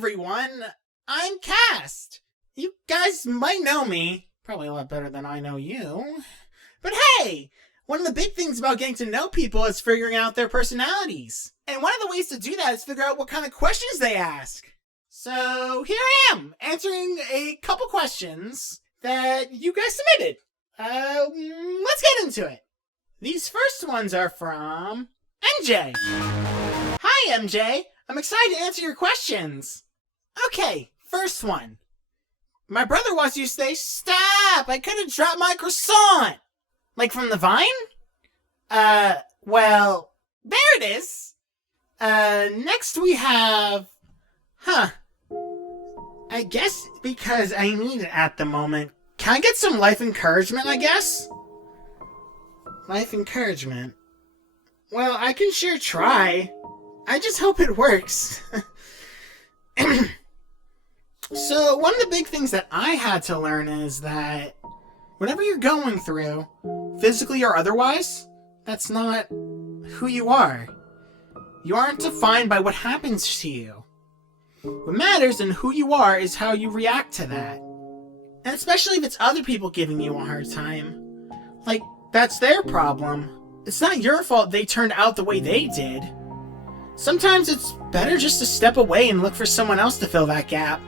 everyone! I'm Cast! You guys might know me, probably a lot better than I know you. But hey! One of the big things about getting to know people is figuring out their personalities. And one of the ways to do that is figure out what kind of questions they ask. So here I am, answering a couple questions that you guys submitted. Let's get into it. These first ones are from MJ. Hi, MJ. I'm excited to answer your questions. Okay, first one. My brother wants you to say, "Stop! I could have dropped my croissant!" Like from the Vine? Well, there it is. Next we have... I guess because I need it at the moment. Can I get some life encouragement, I guess? Life encouragement? Well, I can sure try. I just hope it works. So, one of the big things that I had to learn is that whatever you're going through, physically or otherwise, that's not who you are. You aren't defined by what happens to you. What matters and who you are is how you react to that. And especially if it's other people giving you a hard time. Like, that's their problem. It's not your fault they turned out the way they did. Sometimes it's better just to step away and look for someone else to fill that gap.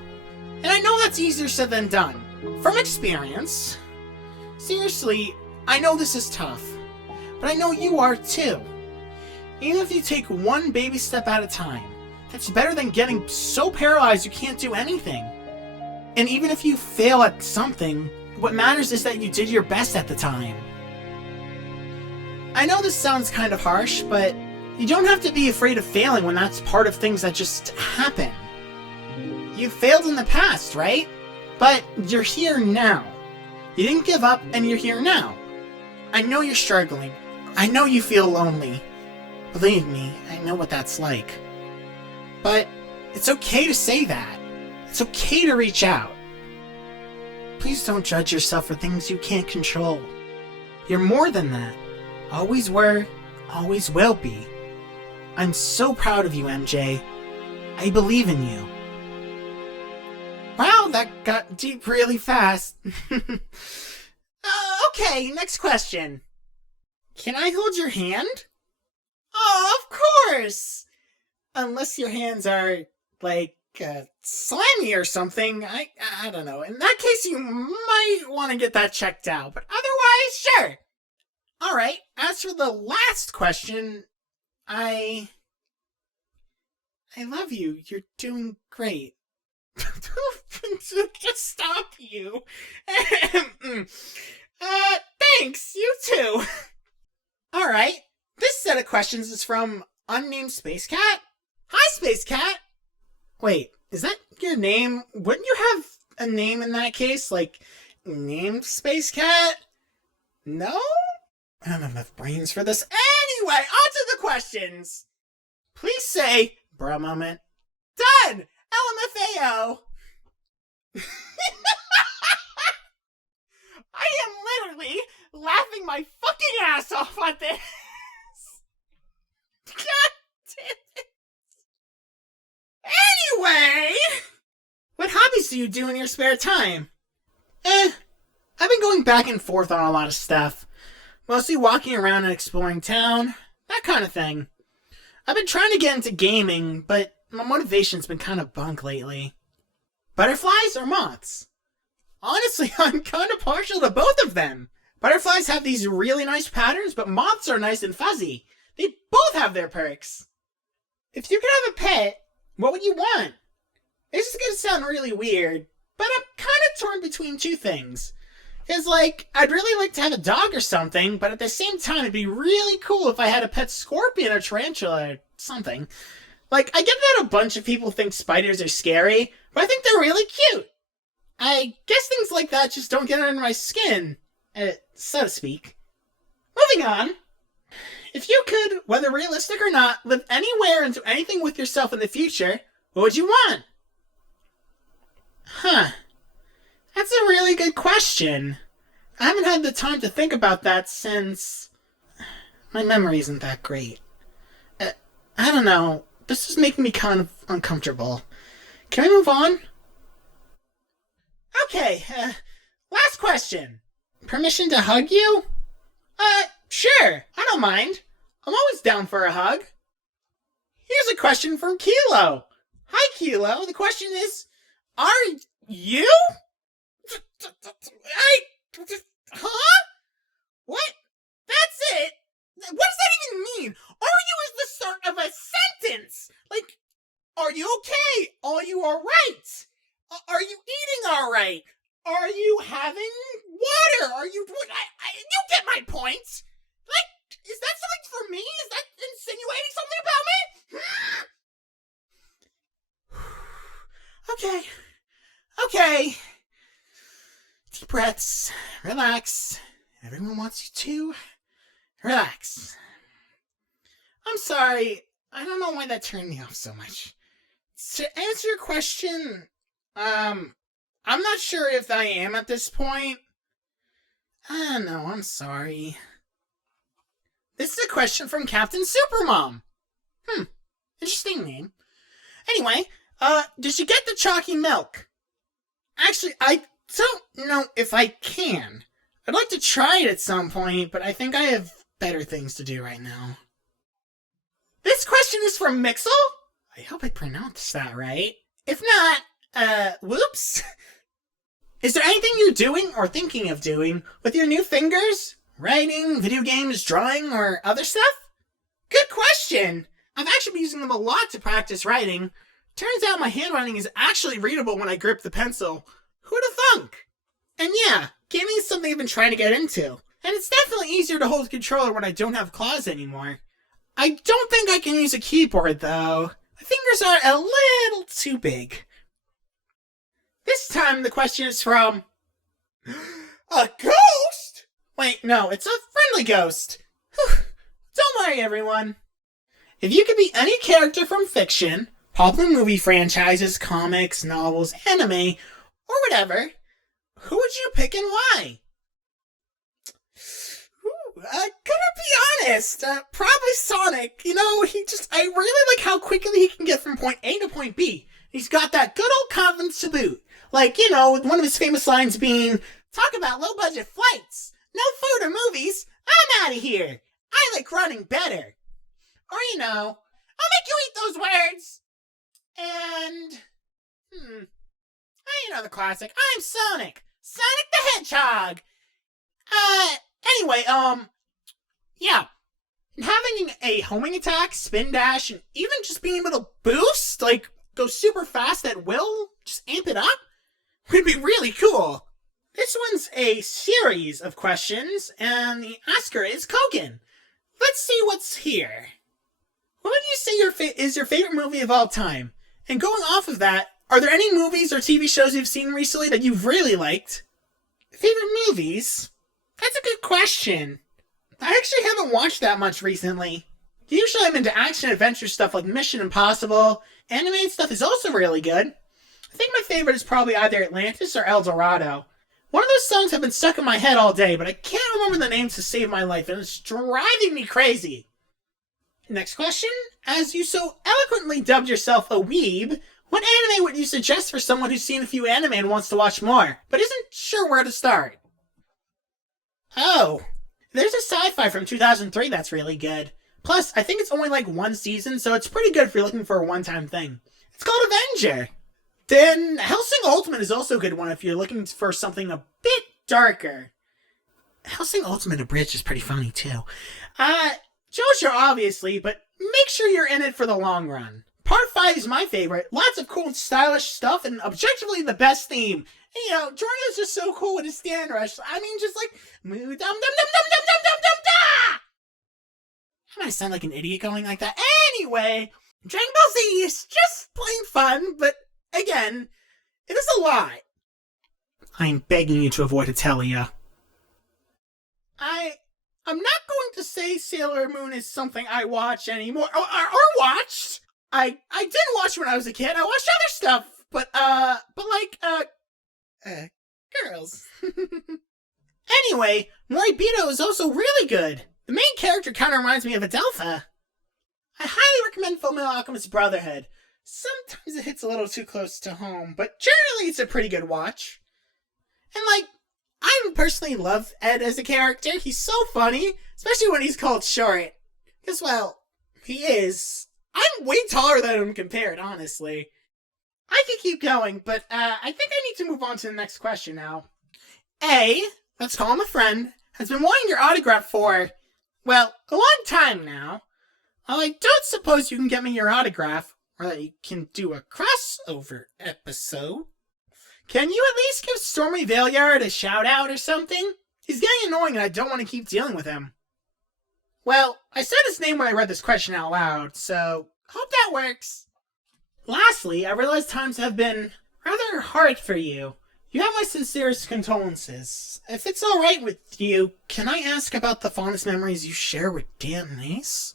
And I know that's easier said than done. From experience. Seriously, I know this is tough. But I know you are too. Even if you take one baby step at a time, that's better than getting so paralyzed you can't do anything. And even if you fail at something, what matters is that you did your best at the time. I know this sounds kind of harsh, but you don't have to be afraid of failing when that's part of things that just happen. You failed in the past, right? But you're here now. You didn't give up and you're here now. I know you're struggling. I know you feel lonely. Believe me, I know what that's like. But it's okay to say that. It's okay to reach out. Please don't judge yourself for things you can't control. You're more than that. Always were, always will be. I'm so proud of you, MJ. I believe in you. Wow, that got deep really fast. Okay, next question. Can I hold your hand? Oh, of course! Unless your hands are, like, slimy or something. I don't know. In that case, you might want to get that checked out. But otherwise, sure. Alright, as for the last question, I love you. You're doing great. Just stop you. Thanks, you too. Alright, this set of questions is from Unnamed Space Cat. Hi, Space Cat! Wait, is that your name? Wouldn't you have a name in that case? Like, named Space Cat? No? I don't have enough brains for this. Anyway, on to the questions! Please say, bruh moment. Done! LMFAO! I am literally laughing my fucking ass off on this! God damn it! Anyway! What hobbies do you do in your spare time? I've been going back and forth on a lot of stuff. Mostly walking around and exploring town. That kind of thing. I've been trying to get into gaming, but my motivation's been kind of bunk lately. Butterflies or moths? Honestly, I'm kind of partial to both of them. Butterflies have these really nice patterns, but moths are nice and fuzzy. They both have their perks. If you could have a pet, what would you want? This is gonna sound really weird, but I'm kind of torn between two things. Because, like, I'd really like to have a dog or something, but at the same time, it'd be really cool if I had a pet scorpion or tarantula or something. Like, I get that a bunch of people think spiders are scary, but I think they're really cute. I guess things like that just don't get under my skin, so to speak. Moving on. If you could, whether realistic or not, live anywhere and do anything with yourself in the future, what would you want? That's a really good question. I haven't had the time to think about that since... My memory isn't that great. I don't know. This is making me kind of uncomfortable. Can we move on? Okay, last question. Permission to hug you? Sure, I don't mind. I'm always down for a hug. Here's a question from Kilo. Hi, Kilo. The question is, are you? Huh? What? That's it? What does that even mean? Are you is the start of a sentence. Like, are you okay? Are you alright? Are you eating alright? Are you having water? Are you... you get my point. Like, is that something for me? Is that insinuating something about me? Okay. Deep breaths. Relax. Everyone wants you to relax. I'm sorry. I don't know why that turned me off so much. To answer your question, I'm not sure if I am at this point. I don't know, I'm sorry. This is a question from Captain Supermom. Interesting name. Anyway, did you get the chalky milk? Actually, I don't know if I can. I'd like to try it at some point, but I think I have better things to do right now. This question is from Mixel? I hope I pronounced that right. If not, whoops. Is there anything you're doing or thinking of doing with your new fingers? Writing, video games, drawing, or other stuff? Good question. I've actually been using them a lot to practice writing. Turns out my handwriting is actually readable when I grip the pencil. Who'd have thunk? And yeah, gaming is something I've been trying to get into. And it's definitely easier to hold the controller when I don't have claws anymore. I don't think I can use a keyboard, though. My fingers are a little too big. This time the question is from... a ghost? Wait, no, it's a friendly ghost. Whew. Don't worry, everyone. If you could be any character from fiction, popular movie franchises, comics, novels, anime, or whatever, who would you pick and why? Gonna be honest, probably Sonic. You know, I really like how quickly he can get from point A to point B. He's got that good old confidence to boot. Like, you know, one of his famous lines being, talk about low-budget flights. No food or movies. I'm out of here. I like running better. Or, you know, I'll make you eat those words. And, you know the classic. I'm Sonic. Sonic the Hedgehog. Anyway, yeah. Having a homing attack, spin dash, and even just being able to boost, like, go super fast at will, just amp it up, would be really cool. This one's a series of questions, and the asker is Kogan. Let's see what's here. What would you say is your favorite movie of all time? And going off of that, are there any movies or TV shows you've seen recently that you've really liked? Favorite movies? That's a good question. I actually haven't watched that much recently. Usually I'm into action-adventure stuff like Mission Impossible. Animated stuff is also really good. I think my favorite is probably either Atlantis or El Dorado. One of those songs have been stuck in my head all day, but I can't remember the names to save my life, and it's driving me crazy. Next question. As you so eloquently dubbed yourself a weeb, what anime would you suggest for someone who's seen a few anime and wants to watch more, but isn't sure where to start? Oh, there's a sci-fi from 2003 that's really good. Plus, I think it's only like one season, so it's pretty good if you're looking for a one-time thing. It's called Avenger. Then Hellsing Ultimate is also a good one if you're looking for something a bit darker. Hellsing Ultimate Abridged is pretty funny too. JoJo obviously, but make sure you're in it for the long run. Part 5 is my favorite. Lots of cool stylish stuff and objectively the best theme. And, you know, Jordan's just so cool with his stand rush. I mean, just like, moo dum dum dum dum dum dum dum dum da! I might sound like an idiot going like that. Anyway, Dragon Ball Z is just plain fun, but again, it is a lot. I'm begging you to avoid Atelia. I'm not going to say Sailor Moon is something I watch anymore, or watched. I did watch when I was a kid. I watched other stuff, but girls. Anyway, Moribito is also really good. The main character kind of reminds me of Adelpha. I highly recommend Fullmetal Alchemist Brotherhood. Sometimes it hits a little too close to home, but generally it's a pretty good watch. And like, I personally love Ed as a character. He's so funny, especially when he's called short. Because, well, he is. I'm way taller than him compared, honestly. I could keep going, but I think I need to move on to the next question now. A, let's call him a friend, has been wanting your autograph for, well, a long time now. While I don't suppose you can get me your autograph, or that you can do a crossover episode, can you at least give Stormy Valeyard a shout out or something? He's getting annoying and I don't want to keep dealing with him. Well, I said his name when I read this question out loud, so hope that works. Lastly, I realize times have been rather hard for you. You have my sincerest condolences. If it's alright with you, can I ask about the fondest memories you share with Dan Mace?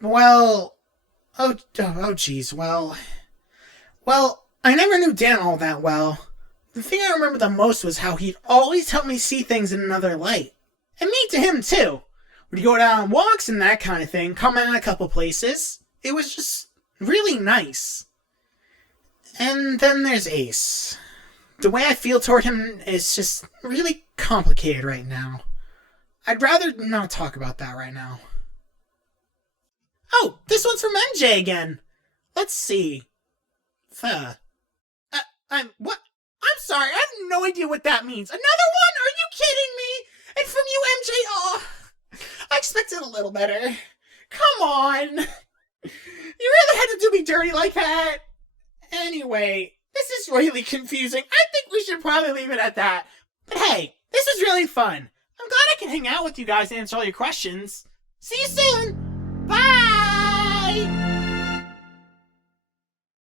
Well... Oh geez, well, I never knew Dan all that well. The thing I remember the most was how he'd always help me see things in another light. And me to him, too. We'd go down on walks and that kind of thing, comment in a couple places. It was just really nice. And then there's Ace. The way I feel toward him is just really complicated right now. I'd rather not talk about that right now. Oh, this one's from MJ again. Let's see. What? I'm sorry, I have no idea what that means. Another one? Are you kidding me? And from you, MJ? Oh, I expected a little better. Come on. You really had to do me dirty like that? Anyway, this is really confusing. I think we should probably leave it at that. But hey, this was really fun. I'm glad I can hang out with you guys and answer all your questions. See you soon!